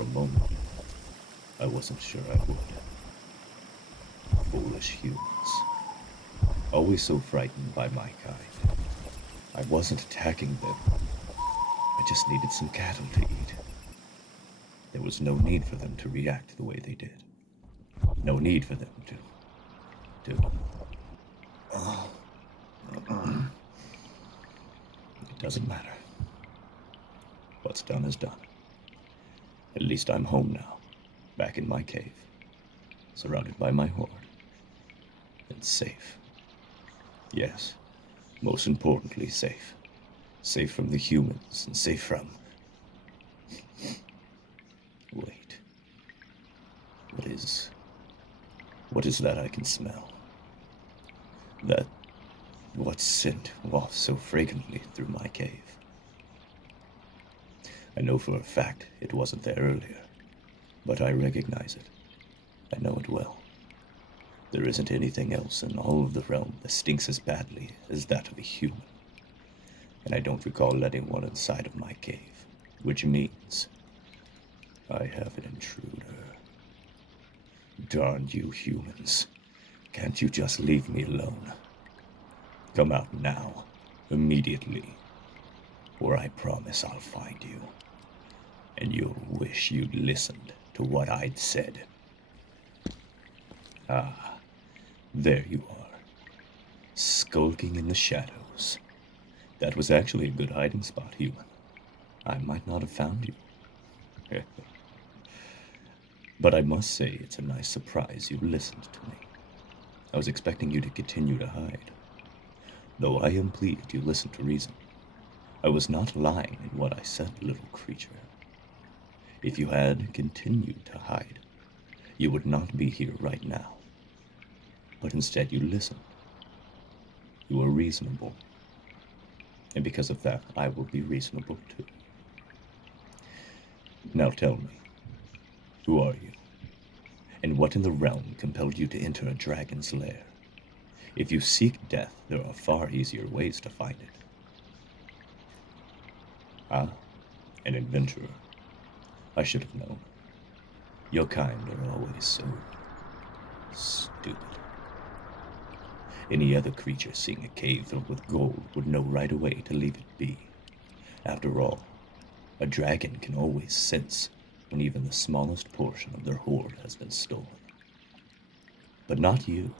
For a moment, I wasn't sure I would. Foolish humans. Always so frightened by my kind. I wasn't attacking them. I just needed some cattle to eat. There was no need for them to react the way they did. No need for them to. It doesn't matter. What's done is done. At least I'm home now, back in my cave, surrounded by my horde, and safe. Yes, most importantly, safe. Safe from the humans, and safe from... Wait. What is that I can smell? What scent wafts so fragrantly through my cave? I know for a fact it wasn't there earlier, but I recognize it. I know it well. There isn't anything else in all of the realm that stinks as badly as that of a human. And I don't recall letting one inside of my cave, which means I have an intruder. Darn you humans. Can't you just leave me alone? Come out now, immediately, or I promise I'll find you, and you'll wish you'd listened to what I'd said. Ah, there you are, skulking in the shadows. That was actually a good hiding spot, human. I might not have found you. But I must say it's a nice surprise you listened to me. I was expecting you to continue to hide. Though I am pleased you listened to reason. I was not lying in what I said, little creature. If you had continued to hide, you would not be here right now. But instead you listened. You were reasonable. And because of that, I will be reasonable too. Now tell me, who are you? And what in the realm compelled you to enter a dragon's lair? If you seek death, there are far easier ways to find it. Ah, an adventurer. I should have known. Your kind are always so stupid. Any other creature seeing a cave filled with gold would know right away to leave it be. After all, a dragon can always sense when even the smallest portion of their hoard has been stolen. But not you.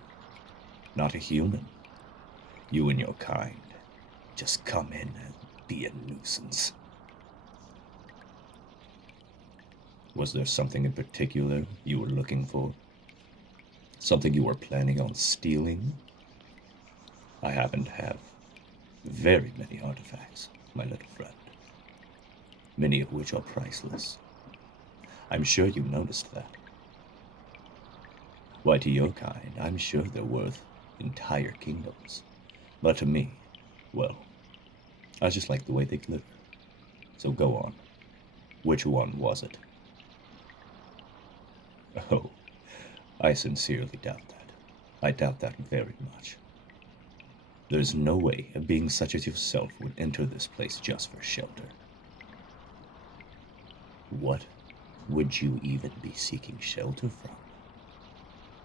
Not a human. You and your kind just come in and be a nuisance. Was there something in particular you were looking for? Something you were planning on stealing? I happen to have very many artifacts, my little friend. Many of which are priceless. I'm sure you noticed that. Why, to your kind, I'm sure they're worth entire kingdoms. But to me, well, I just like the way they glitter. So go on. Which one was it? Oh, I sincerely doubt that. I doubt that very much. There's no way a being such as yourself would enter this place just for shelter. What would you even be seeking shelter from?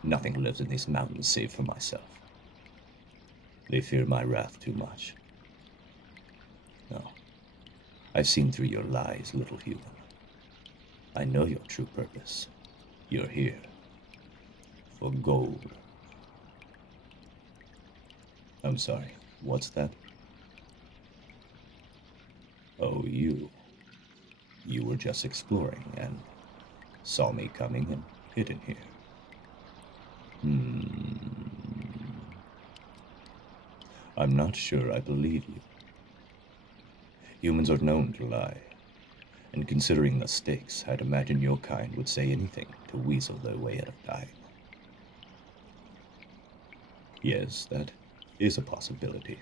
Nothing lives in these mountains save for myself. They fear my wrath too much. No, I've seen through your lies, little human. I know your true purpose. You're here for gold. I'm sorry, what's that? Oh, you. You were just exploring and saw me coming and hidden here. I'm not sure I believe you. Humans are known to lie, and considering the stakes, I'd imagine your kind would say anything to weasel their way out of dying. Yes, that is a possibility.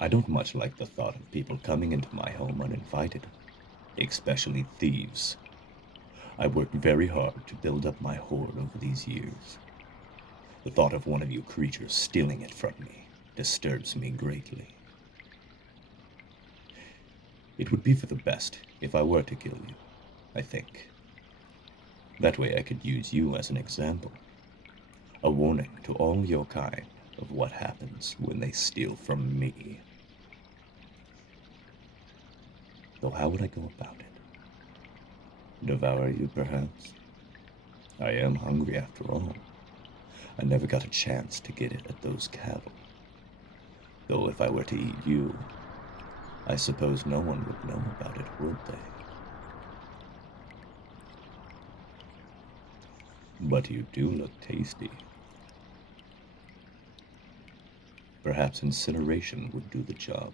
I don't much like the thought of people coming into my home uninvited, especially thieves. I worked very hard to build up my hoard over these years. The thought of one of you creatures stealing it from me disturbs me greatly. It would be for the best if I were to kill you, I think. That way I could use you as an example. A warning to all your kind of what happens when they steal from me. Though how would I go about it? Devour you, perhaps? I am hungry after all. I never got a chance to get it at those cattle. Though if I were to eat you, I suppose no one would know about it, would they? But you do look tasty. Perhaps incineration would do the job.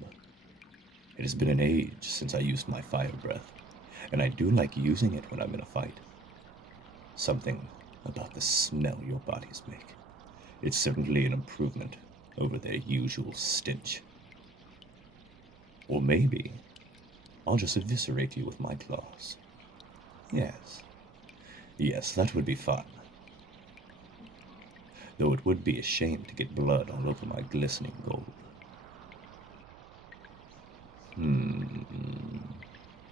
It has been an age since I used my fire breath, and I do like using it when I'm in a fight. Something about the smell your bodies make. It's certainly an improvement over their usual stench. Or maybe I'll just eviscerate you with my claws. Yes, yes, that would be fun. Though it would be a shame to get blood all over my glistening gold.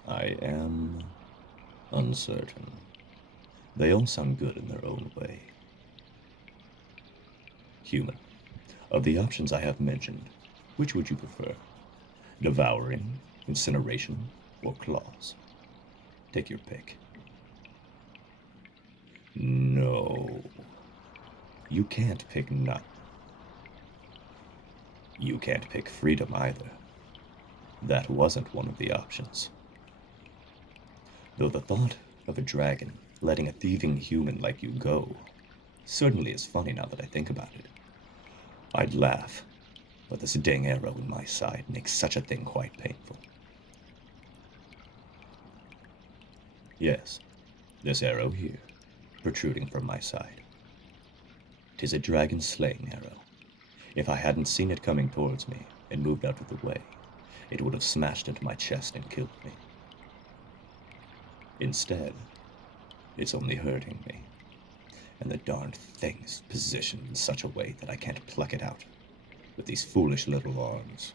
I am uncertain. They all sound good in their own way. Human, of the options I have mentioned, which would you prefer? Devouring, incineration, or claws? Take your pick. No. You can't pick none. You can't pick freedom either. That wasn't one of the options. Though the thought of a dragon letting a thieving human like you go certainly is funny now that I think about it. I'd laugh, but this dang arrow in my side makes such a thing quite painful. Yes, this arrow here, protruding from my side. 'Tis a dragon-slaying arrow. If I hadn't seen it coming towards me and moved out of the way, it would have smashed into my chest and killed me. Instead, it's only hurting me, and the darned thing's positioned in such a way that I can't pluck it out with these foolish little arms,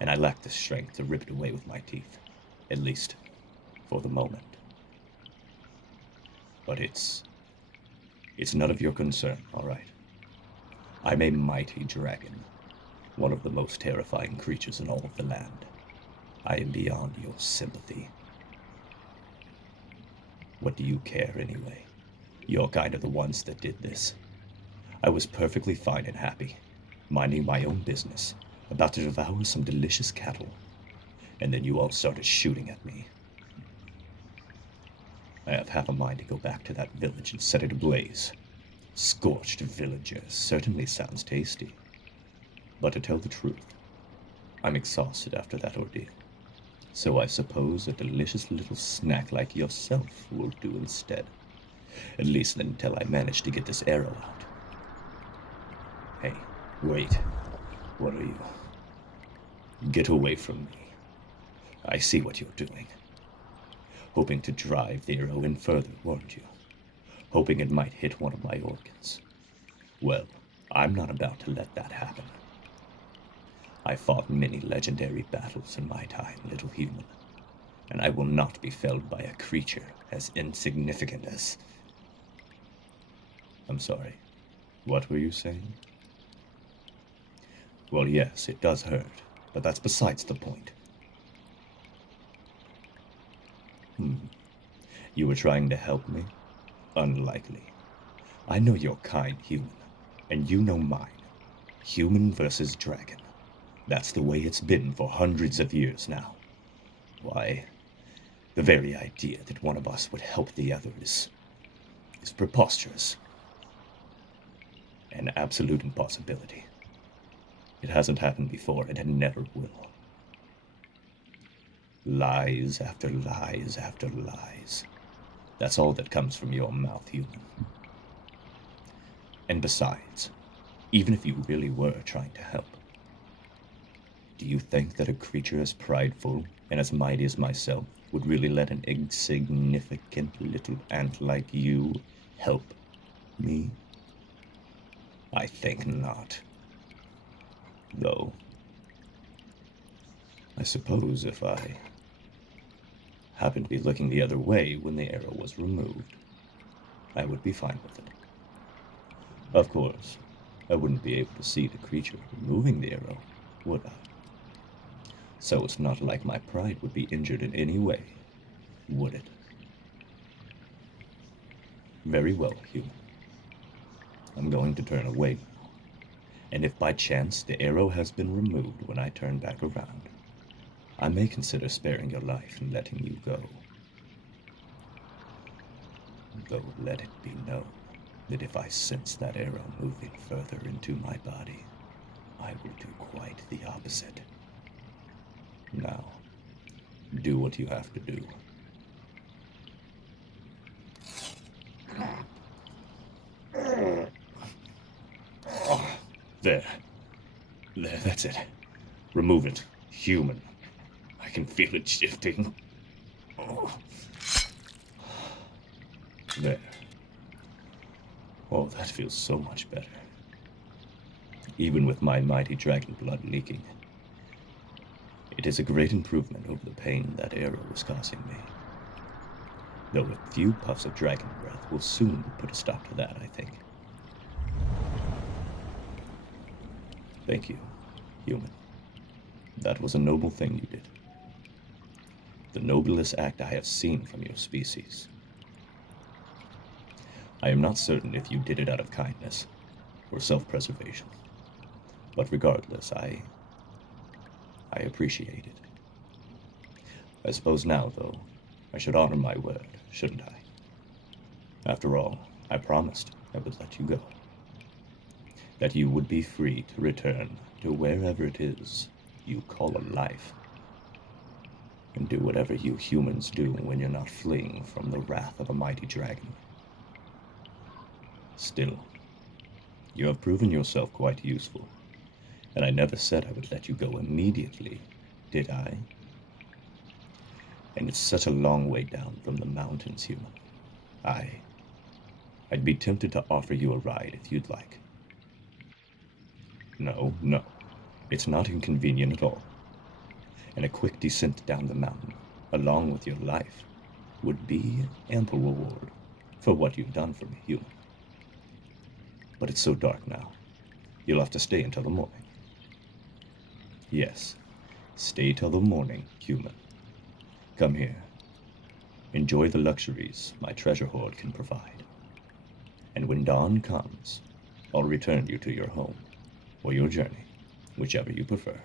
and I lack the strength to rip it away with my teeth, at least for the moment. But it's none of your concern, all right? I'm a mighty dragon, one of the most terrifying creatures in all of the land. I am beyond your sympathy. What do you care anyway? You're kind of the ones that did this. I was perfectly fine and happy, minding my own business, about to devour some delicious cattle, and then you all started shooting at me. I have half a mind to go back to that village and set it ablaze. Scorched villagers certainly sounds tasty. But to tell the truth, I'm exhausted after that ordeal. So I suppose a delicious little snack like yourself will do instead. At least until I manage to get this arrow out. Hey, wait. What are you? Get away from me. I see what you're doing. Hoping to drive the arrow in further, weren't you? Hoping it might hit one of my organs. Well, I'm not about to let that happen. I fought many legendary battles in my time, little human, and I will not be felled by a creature as insignificant as... I'm sorry, what were you saying? Well, yes, it does hurt, but that's besides the point. You were trying to help me? Unlikely. I know your kind, human, and you know mine. Human versus dragon. That's the way it's been for hundreds of years now. Why, the very idea that one of us would help the other is preposterous. An absolute impossibility. It hasn't happened before, and it never will. Lies after lies after lies. That's all that comes from your mouth, human. And besides, even if you really were trying to help, do you think that a creature as prideful and as mighty as myself would really let an insignificant little ant like you help me? I think not. Though, I suppose if I happened to be looking the other way when the arrow was removed, I would be fine with it. Of course, I wouldn't be able to see the creature removing the arrow, would I? So it's not like my pride would be injured in any way, would it? Very well, human. I'm going to turn away now, and if by chance the arrow has been removed when I turn back around, I may consider sparing your life and letting you go. Though let it be known that if I sense that arrow moving further into my body, I will do quite the opposite. Now, do what you have to do. Oh, there. There, that's it. Remove it. Human. I can feel it shifting. Oh. There. Oh, that feels so much better. Even with my mighty dragon blood leaking. It is a great improvement over the pain that arrow was causing me. Though a few puffs of dragon breath will soon put a stop to that, I think. Thank you, human. That was a noble thing you did. The noblest act I have seen from your species. I am not certain if you did it out of kindness or self-preservation, but regardless, I appreciate it. I suppose now, though, I should honor my word, shouldn't I? After all, I promised I would let you go. That you would be free to return to wherever it is you call a life, and do whatever you humans do when you're not fleeing from the wrath of a mighty dragon. Still, you have proven yourself quite useful, and I never said I would let you go immediately, did I? And it's such a long way down from the mountains, human. I'd be tempted to offer you a ride if you'd like. No, it's not inconvenient at all. And a quick descent down the mountain, along with your life, would be ample reward for what you've done for me, human. But it's so dark now. You'll have to stay until the morning. Yes, stay till the morning, human. Come here. Enjoy the luxuries my treasure hoard can provide. And when dawn comes, I'll return you to your home, or your journey, whichever you prefer.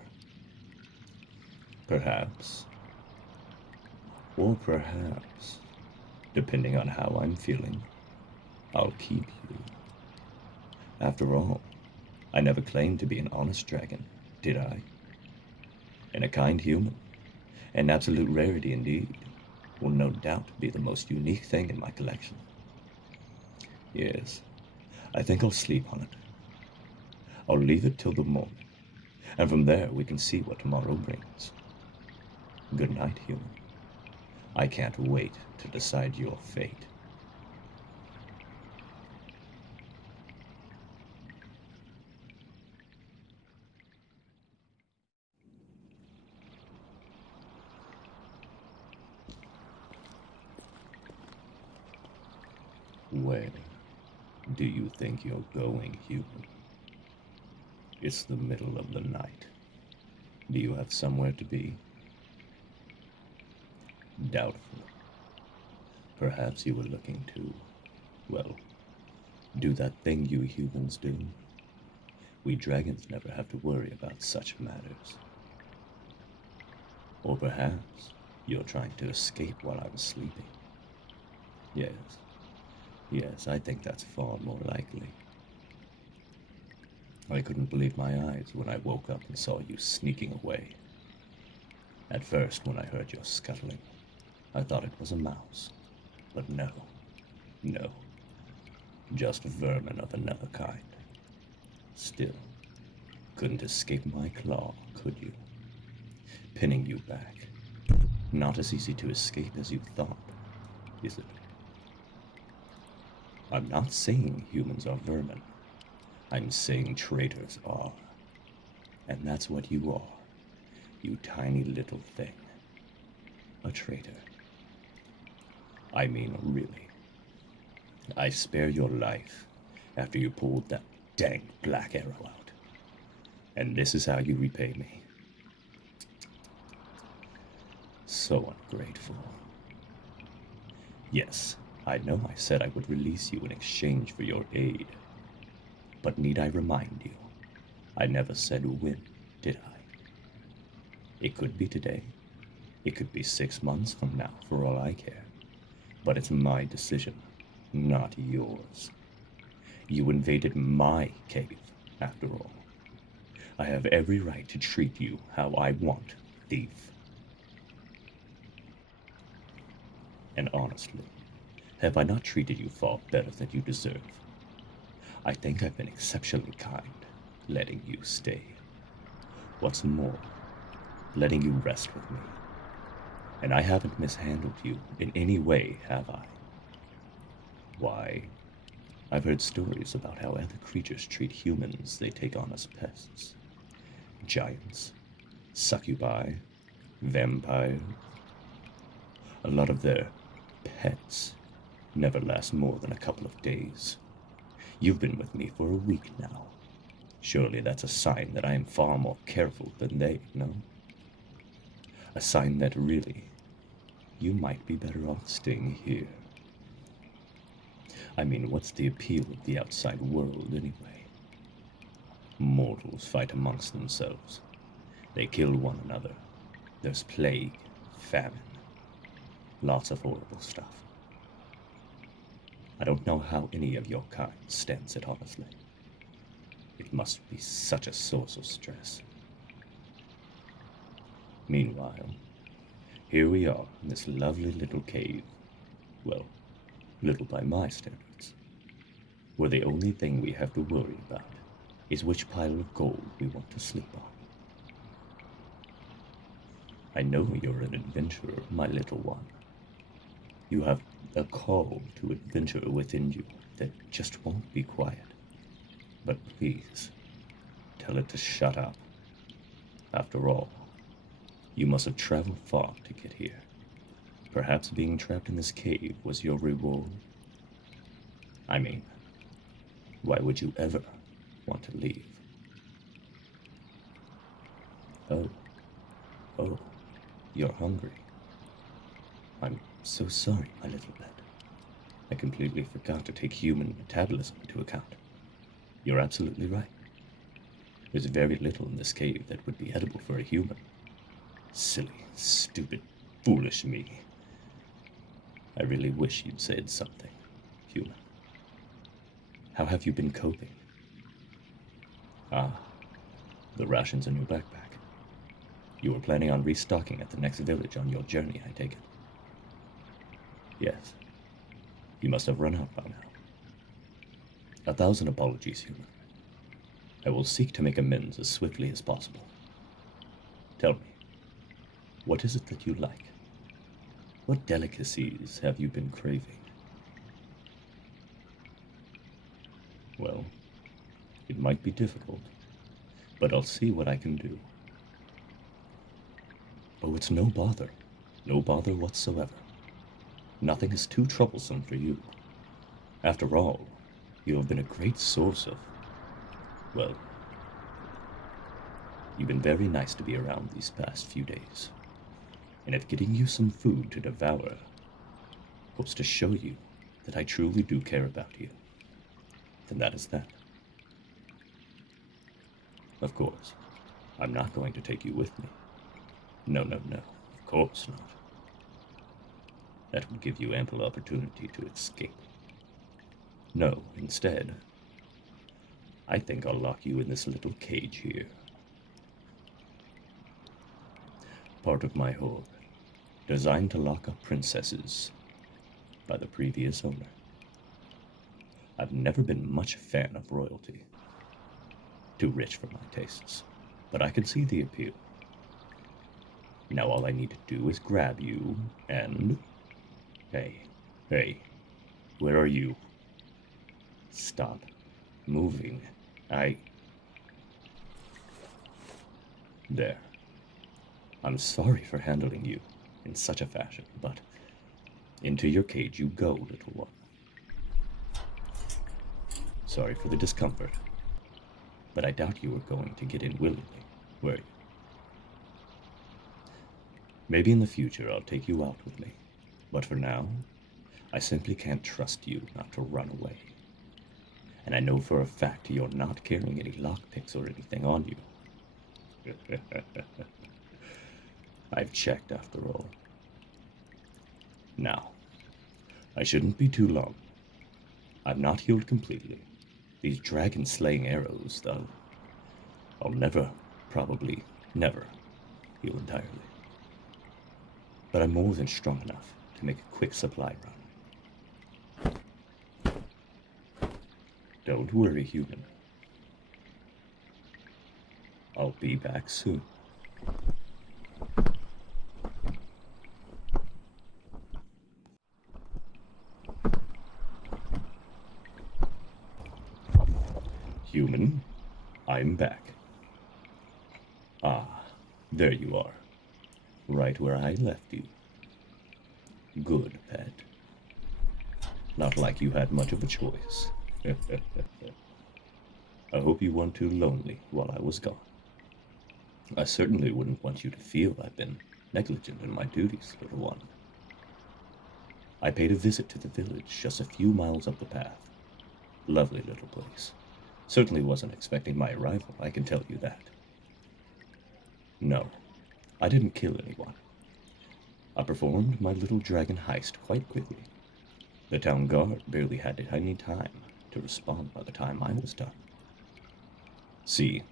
Perhaps, or perhaps, depending on how I'm feeling, I'll keep you. After all, I never claimed to be an honest dragon, did I? And a kind human, an absolute rarity indeed, will no doubt be the most unique thing in my collection. Yes, I think I'll sleep on it. I'll leave it till the morning, and from there we can see what tomorrow brings. Good night, human. I can't wait to decide your fate. Where do you think you're going, human? It's the middle of the night. Do you have somewhere to be? Doubtful. Perhaps you were looking to, well, do that thing you humans do. We dragons never have to worry about such matters. Or perhaps you're trying to escape while I was sleeping. Yes, I think that's far more likely. I couldn't believe my eyes when I woke up and saw you sneaking away. At first, when I heard your scuttling, I thought it was a mouse. But no, just vermin of another kind. Still, couldn't escape my claw, could you? Pinning you back. Not as easy to escape as you thought, is it? I'm not saying humans are vermin. I'm saying traitors are. And that's what you are, you tiny little thing. A traitor. I mean, really. I spare your life after you pulled that dang black arrow out. And this is how you repay me. So ungrateful. Yes, I know I said I would release you in exchange for your aid. But need I remind you, I never said when, did I? It could be today. It could be 6 months from now, for all I care. But it's my decision, not yours. You invaded my cave, after all. I have every right to treat you how I want, thief. And honestly, have I not treated you far better than you deserve? I think I've been exceptionally kind, letting you stay. What's more, letting you rest with me. And I haven't mishandled you in any way, have I? Why, I've heard stories about how other creatures treat humans they take on as pests. Giants, succubi, vampires. A lot of their pets never last more than a couple of days. You've been with me for a week now. Surely that's a sign that I am far more careful than they, no? A sign that really, you might be better off staying here. I mean, what's the appeal of the outside world anyway? Mortals fight amongst themselves. They kill one another. There's plague, famine, lots of horrible stuff. I don't know how any of your kind stands it, honestly. It must be such a source of stress. Meanwhile, here we are in this lovely little cave. Well, little by my standards. Where the only thing we have to worry about is which pile of gold we want to sleep on. I know you're an adventurer, my little one. You have a call to adventure within you that just won't be quiet. But please, tell it to shut up. After all, you must have traveled far to get here. Perhaps being trapped in this cave was your reward? I mean, why would you ever want to leave? Oh, you're hungry. I'm so sorry, my little pet. I completely forgot to take human metabolism into account. You're absolutely right. There's very little in this cave that would be edible for a human. Silly, stupid, foolish me. I really wish you'd said something, human. How have you been coping? Ah, the rations in your backpack. You were planning on restocking at the next village on your journey, I take it. Yes. You must have run out by now. 1,000 apologies, human. I will seek to make amends as swiftly as possible. Tell me, what is it that you like? What delicacies have you been craving? Well, it might be difficult, but I'll see what I can do. Oh, it's no bother. No bother whatsoever. Nothing is too troublesome for you. After all, you have been a great source of... well, you've been very nice to be around these past few days. And if getting you some food to devour hopes to show you that I truly do care about you, then that is that. Of course, I'm not going to take you with me. No, of course not. That would give you ample opportunity to escape. No, instead, I think I'll lock you in this little cage here. Part of my hoard, designed to lock up princesses by the previous owner. I've never been much a fan of royalty. Too rich for my tastes, but I can see the appeal. Now all I need to do is grab you and... Hey, where are you? Stop moving. There. I'm sorry for handling you in such a fashion, but Into your cage you go, little one. Sorry for the discomfort, but I doubt you were going to get in willingly, were you? Maybe in the future I'll take you out with me, but for now, I simply can't trust you not to run away. And I know for a fact you're not carrying any lockpicks or anything on you. I've checked after all. Now, I shouldn't be too long. I'm not healed completely. These dragon-slaying arrows, though, I'll never, probably never, heal entirely. But I'm more than strong enough to make a quick supply run. Don't worry, human. I'll be back soon. Human, I'm back. Ah, there you are. Right where I left you. Good, pet. Not like you had much of a choice. I hope you weren't too lonely while I was gone. I certainly wouldn't want you to feel I've been negligent in my duties, little one. I paid a visit to the village just a few miles up the path. Lovely little place. Certainly wasn't expecting my arrival, I can tell you that. No, I didn't kill anyone. I performed my little dragon heist quite quickly. The town guard barely had any time to respond by the time I was done. See,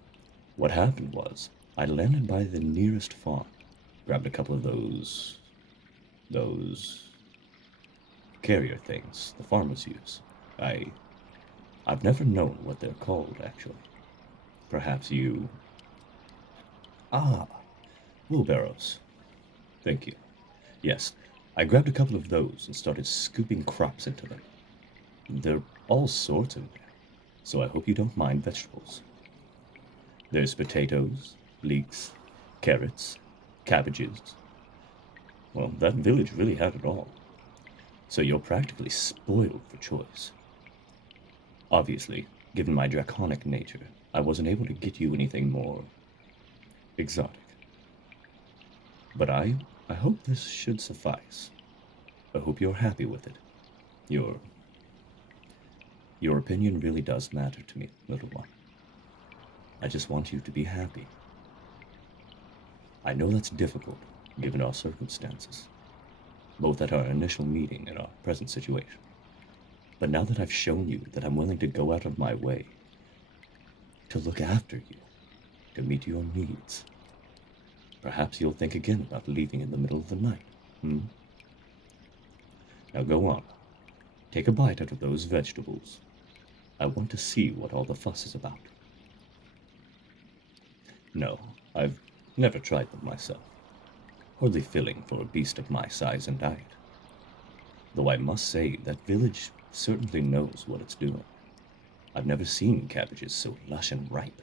what happened was, I landed by the nearest farm, grabbed a couple of those carrier things the farmers use. I've never known what they're called, actually. Perhaps you... Ah, wheelbarrows. Thank you. Yes, I grabbed a couple of those and started scooping crops into them. There are all sorts in there, so I hope you don't mind vegetables. There's potatoes, leeks, carrots, cabbages. Well, that village really had it all. So you're practically spoiled for choice. Obviously, given my draconic nature, I wasn't able to get you anything more exotic. But I hope this should suffice. I hope you're happy with it. Your opinion really does matter to me, little one. I just want you to be happy. I know that's difficult, given our circumstances, both at our initial meeting and our present situation. But now that I've shown you that I'm willing to go out of my way to look after you, to meet your needs, perhaps you'll think again about leaving in the middle of the night, Now go on. Take a bite out of those vegetables. I want to see what all the fuss is about. No, I've never tried them myself. Hardly filling for a beast of my size and diet. Though I must say that village certainly knows what it's doing. I've never seen cabbages so lush and ripe.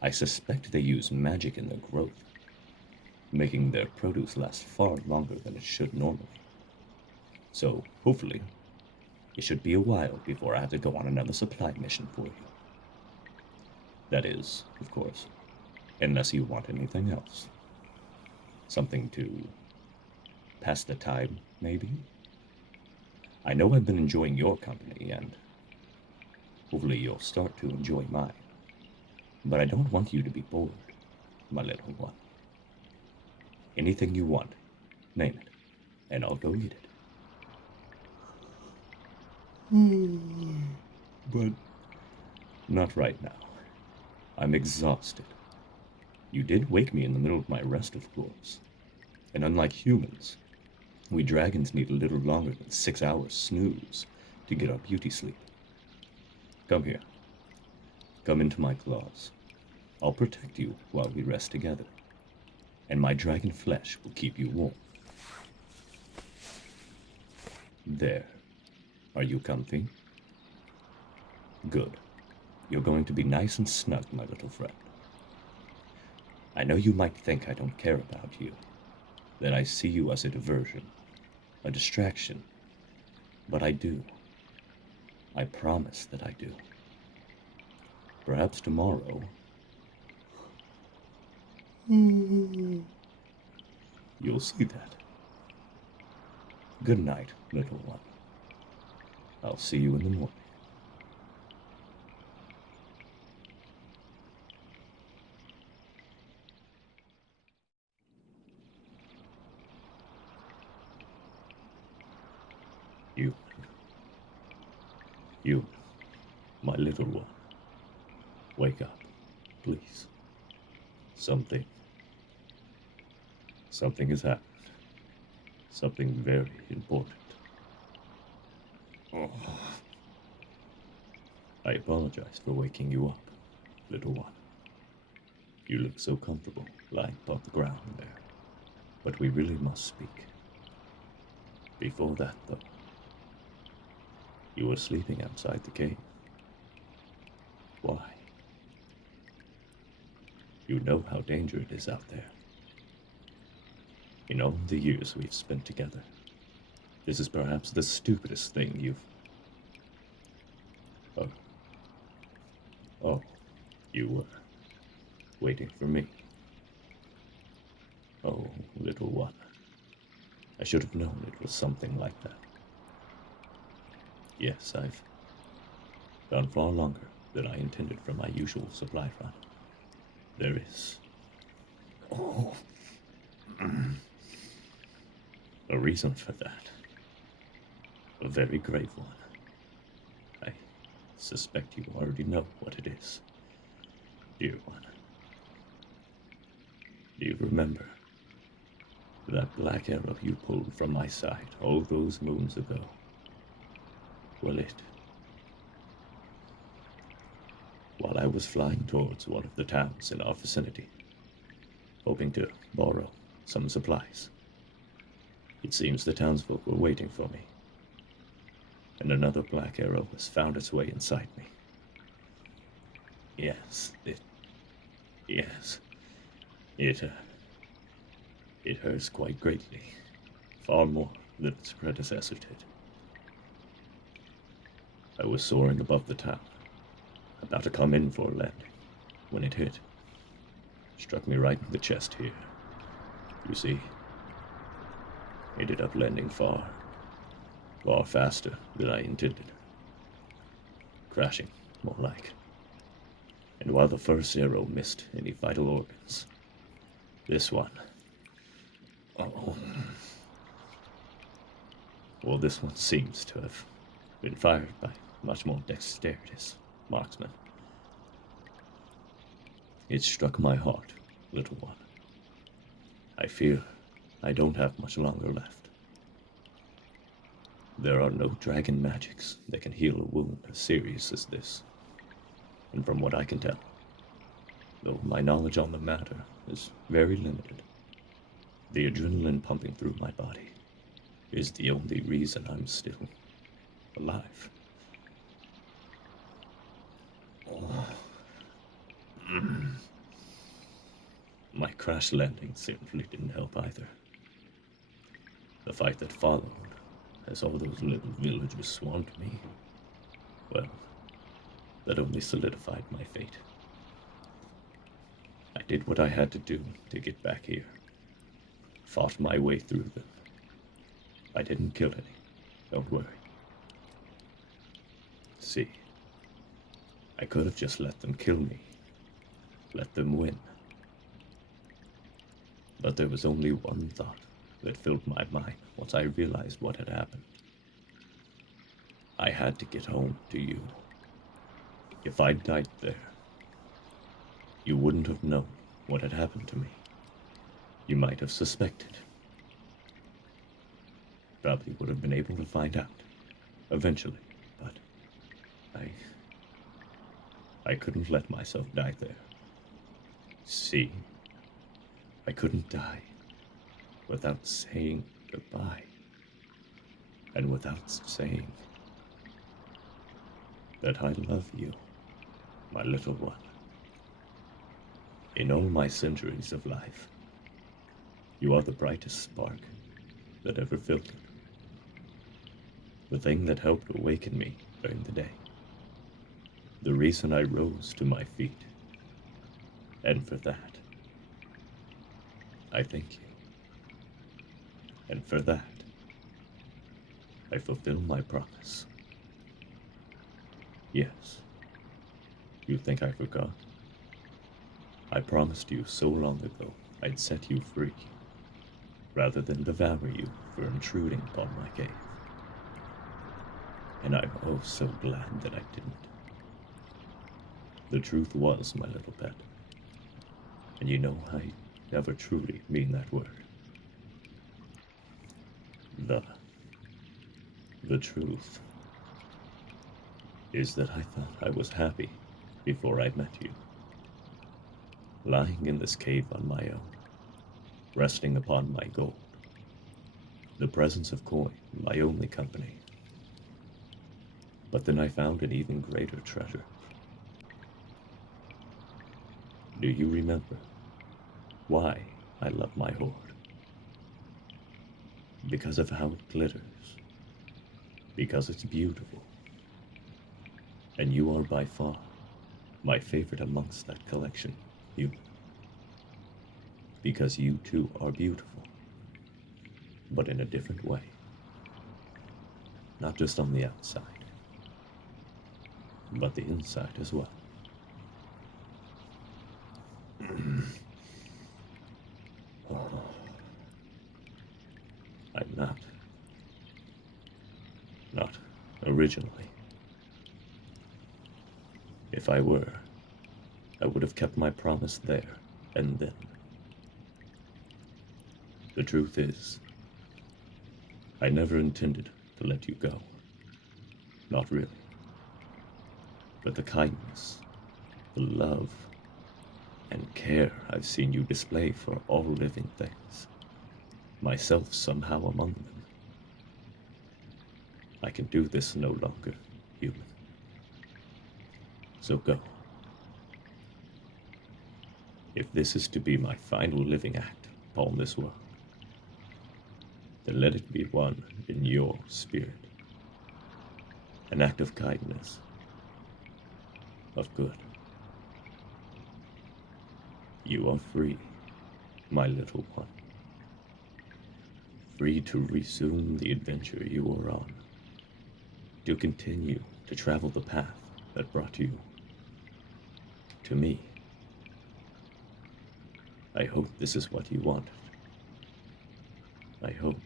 I suspect they use magic in their growth, making their produce last far longer than it should normally. So, hopefully, it should be a while before I have to go on another supply mission for you. That is, of course, unless you want anything else. Something to pass the time, maybe? I know I've been enjoying your company, and hopefully you'll start to enjoy mine. But I don't want you to be bored, my little one. Anything you want, name it, and I'll go get it. But not right now. I'm exhausted. You did wake me in the middle of my rest, of course. And unlike humans, we dragons need a little longer than 6 hours snooze to get our beauty sleep. Come here. Come into my claws. I'll protect you while we rest together, and my dragon flesh will keep you warm. There. Are you comfy? Good. You're going to be nice and snug, my little friend. I know you might think I don't care about you, that I see you as a diversion. a distraction, but I do. I promise that I do. Perhaps tomorrow. You'll see that. Good night, little one. I'll see you in the morning. You, you, my little one, wake up, please. Something has happened. Something very important. Oh. I apologize for waking you up, little one. You look so comfortable lying upon the ground there. But we really must speak. Before that, though, you were sleeping outside the cave. Why? You know how dangerous it is out there. In all the years we've spent together, this is perhaps the stupidest thing you've... Oh, you were waiting for me. Oh, little one. I should have known it was something like that. Yes, I've gone far longer than I intended from my usual supply run. There is... Oh... a reason for that. A very grave one. I suspect you already know what it is, dear one. Do you remember that black arrow you pulled from my side all those moons ago? Well, while I was flying towards one of the towns in our vicinity, hoping to borrow some supplies, it seems the townsfolk were waiting for me, and another black arrow has found its way inside me. Yes, it hurts quite greatly, far more than its predecessor did. I was soaring above the town, about to come in for a landing, when it hit. Struck me right in the chest here. You see, ended up landing far faster than I intended. Crashing, more like. And while the first arrow missed any vital organs, this one... Oh. Well, this one seems to have been fired by much more dexterous marksman. It struck my heart, little one. I fear I don't have much longer left. There are no dragon magics that can heal a wound as serious as this. And from what I can tell, though my knowledge on the matter is very limited, the adrenaline pumping through my body is the only reason I'm still alive. Oh. My crash landing certainly didn't help either. The fight that followed, as all those little villagers swarmed me, well, that only solidified my fate. I did what I had to do to get back here. Fought my way through them. I didn't kill any, don't worry. See, I could have just let them kill me. Let them win. But there was only one thought that filled my mind once I realized what had happened. I had to get home to you. If I'd died there, you wouldn't have known what had happened to me. You might have suspected. Probably would have been able to find out, eventually, but I couldn't let myself die there. See, I couldn't die without saying goodbye, and without saying that I love you, my little one. In all my centuries of life, you are the brightest spark that ever filtered the thing that helped awaken me during the day, the reason I rose to my feet. And for that, I thank you. And for that, I fulfill my promise. Yes, you think I forgot? I promised you so long ago I'd set you free, rather than devour you for intruding upon my cave. And I'm oh so glad that I didn't. The truth was, my little pet, and you know I never truly mean that word. The, the truth is that I thought I was happy before I met you. Lying in this cave on my own, resting upon my gold, the presence of coin, my only company. But then I found an even greater treasure. Do you remember why I love my hoard? Because of how it glitters, because it's beautiful, and you are by far my favorite amongst that collection, you. Because you too are beautiful, but in a different way. Not just on the outside, but the inside as well. I'm not originally. If I were, I would have kept my promise there and then. The truth is, I never intended to let you go. Not really. But the kindness, the love, and care I've seen you display for all living things, myself somehow among them. I can do this no longer, human. So go. If this is to be my final living act upon this world, then let it be one in your spirit. An act of kindness, of good. You are free, my little one. Free to resume the adventure you were on. To continue to travel the path that brought you to me. I hope this is what you wanted. I hope.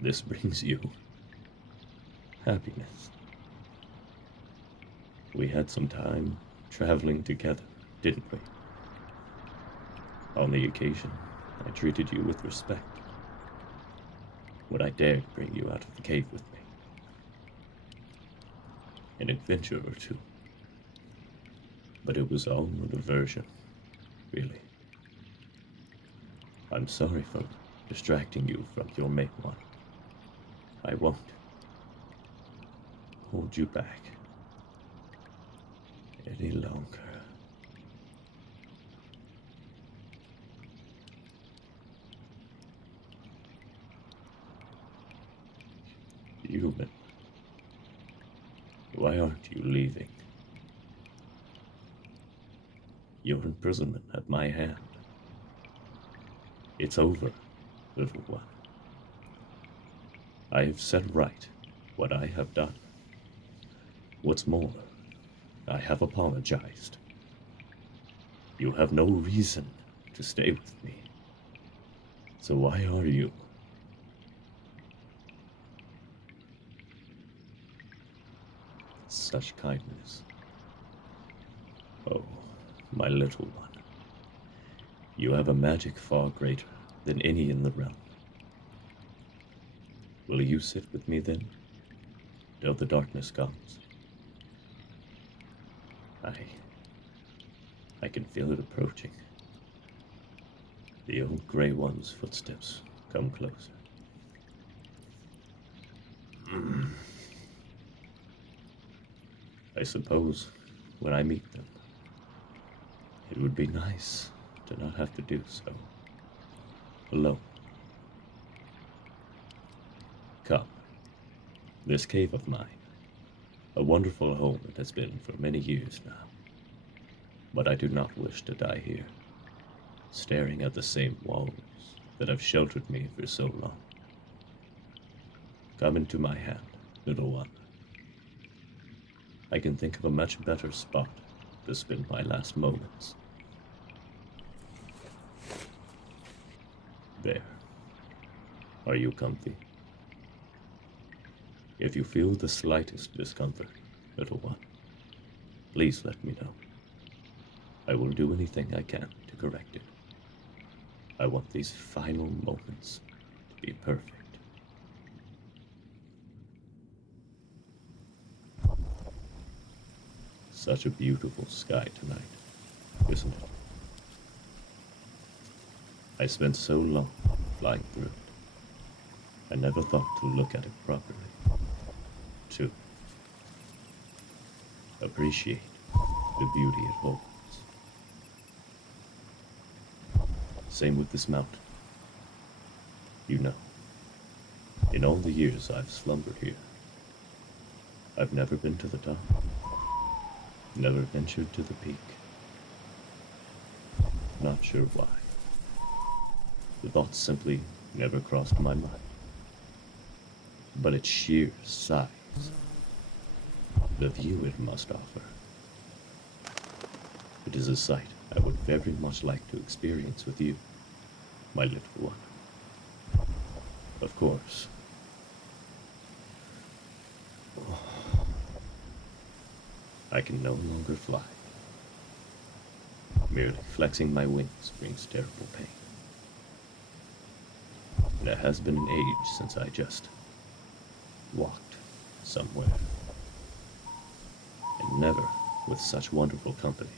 This brings you happiness. We had some time traveling together, didn't we? On the occasion, I treated you with respect when I dared bring you out of the cave with me. An adventure or two. But it was all a diversion, really. I'm sorry for distracting you from your main one. I won't hold you back any longer. Human, why aren't you leaving? Your imprisonment at my hand. It's over, little one. I have set right what I have done. What's more, I have apologized. You have no reason to stay with me. So why are you? Such kindness. Oh, my little one. You have a magic far greater than any in the realm. Will you sit with me then, till the darkness comes? I can feel it approaching. The old gray one's footsteps come closer. I suppose when I meet them, it would be nice to not have to do so alone. Come, this cave of mine, a wonderful home it has been for many years now. But I do not wish to die here, staring at the same walls that have sheltered me for so long. Come into my hand, little one. I can think of a much better spot to spend my last moments. There. Are you comfy? If you feel the slightest discomfort, little one, please let me know. I will do anything I can to correct it. I want these final moments to be perfect. Such a beautiful sky tonight, isn't it? I spent so long flying through it. I never thought to look at it properly. To appreciate the beauty it holds. Same with this mountain. You know, in all the years I've slumbered here, I've never been to the top, never ventured to the peak. Not sure why. The thought simply never crossed my mind. But its sheer size, the view it must offer, it is a sight I would very much like to experience with you, my little one. Of course. I can no longer fly. Merely flexing my wings brings terrible pain. And it has been an age since I just walked somewhere. And never with such wonderful company.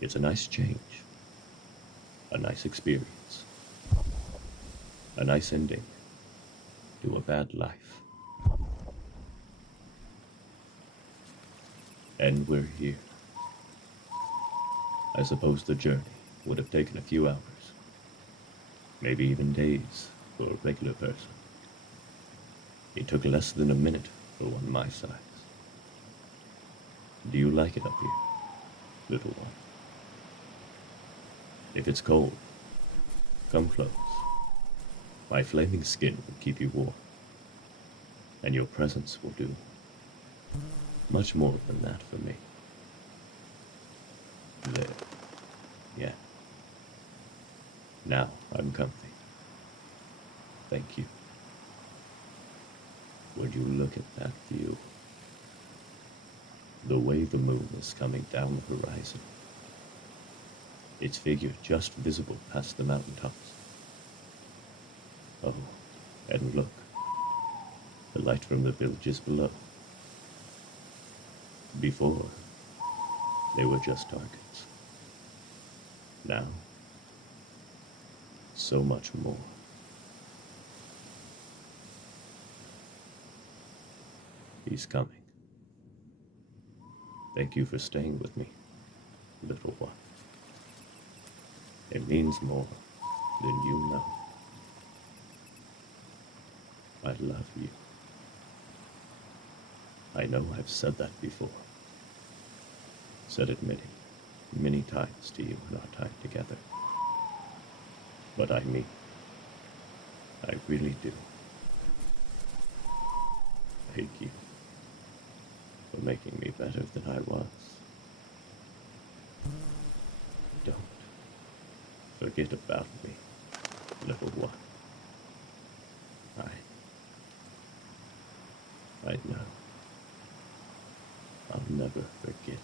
It's a nice change. A nice experience. A nice ending to a bad life. And we're here. I suppose the journey would have taken a few hours. Maybe even days for a regular person. It took less than a minute for one my size. Do you like it up here, little one? If it's cold, come close. My flaming skin will keep you warm, and your presence will do much more than that for me. There. Yeah. Now I'm comfy. Thank you. Would you look at that view? The way the moon is coming down the horizon. Its figure just visible past the mountaintops. Oh, and look. The light from the villages below. Before, they were just targets. Now, so much more. He's coming. Thank you for staying with me, little one. It means more than you know. I love you. I know I've said that before. Said it many, many times to you in our time together. But I mean, I really do. Thank you for making me better than I was. Don't forget about me, little one. I know. I'll never forget.